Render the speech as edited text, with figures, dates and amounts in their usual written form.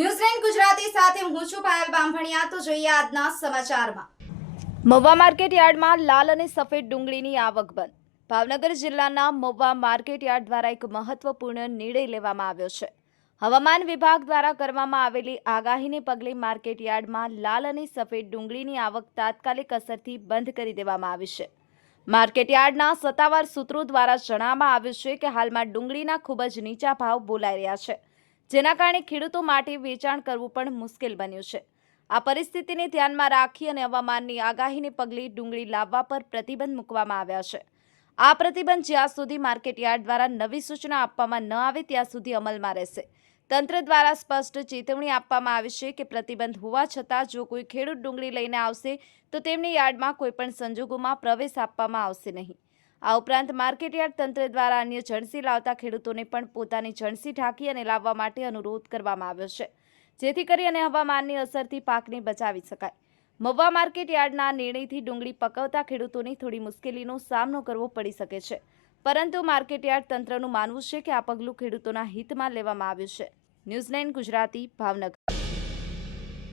ન્યૂઝલેન્ડ ગુજરાતી સાથે હું છું પાયલ બામભણિયા। તો જોઈએ આજના સમાચારમાં। મહુવા માર્કેટ યાર્ડમાં લાલ અને સફેદ ડુંગળીની આવક બંધ। ભાવનગર જિલ્લાના મહુવા માર્કેટ યાર્ડ દ્વારા એક મહત્વપૂર્ણ નિર્ણય લેવામાં આવ્યો છે। હવામાન વિભાગ દ્વારા કરવામાં આવેલી આગાહીને પગલે માર્કેટ યાર્ડમાં લાલ અને સફેદ ડુંગળીની આવક તાત્કાલિક અસરથી બંધ કરી દેવામાં આવી છે। માર્કેટ યાર્ડના સત્તાવાર સૂત્રો દ્વારા જણાવવામાં આવ્યું છે કે હાલમાં ડુંગળીના ખૂબ જ નીચા ભાવ બોલાઈ રહ્યા છે, જેના કારણે ખેડૂતો માટે વેચાણ કરવું પણ મુશ્કેલ બન્યું છે। આ પરિસ્થિતિને ધ્યાનમાં રાખી અને હવામાનની આગાહીને પગલે ડુંગળી લાવવા પર પ્રતિબંધ મૂકવામાં આવ્યા છે। આ પ્રતિબંધ જ્યાં સુધી માર્કેટ યાર્ડ દ્વારા નવી સૂચના આપવામાં ન આવે ત્યાં સુધી અમલમાં રહેશે। તંત્ર દ્વારા સ્પષ્ટ ચેતવણી આપવામાં આવી છે કે પ્રતિબંધ હોવા છતાં જો કોઈ ખેડૂત ડુંગળી લઈને આવશે તો તેમને યાર્ડમાં કોઈપણ સંજોગોમાં પ્રવેશ આપવામાં આવશે નહીં। આ ઉપરાંત માર્કેટ યાર્ડ તંત્ર દ્વારા અન્ય જણસી લાવતા ખેડૂતોને પણ પોતાની જણસી ઢાંકી અને લાવવા માટે અનુરોધ કરવામાં આવ્યો છે, જેથી કરી અને હવામાનની અસરથી પાકને બચાવી શકાય। મહુવા માર્કેટ યાર્ડના નિર્ણયથી ડુંગળી પકવતા ખેડૂતોને થોડી મુશ્કેલીનો સામનો કરવો પડી શકે છે, પરંતુ માર્કેટ યાર્ડ તંત્રનું માનવું છે કે આ પગલું ખેડૂતોના હિતમાં લેવામાં આવ્યું છે। ન્યૂઝલેન્ડ ગુજરાતી, ભાવનગર।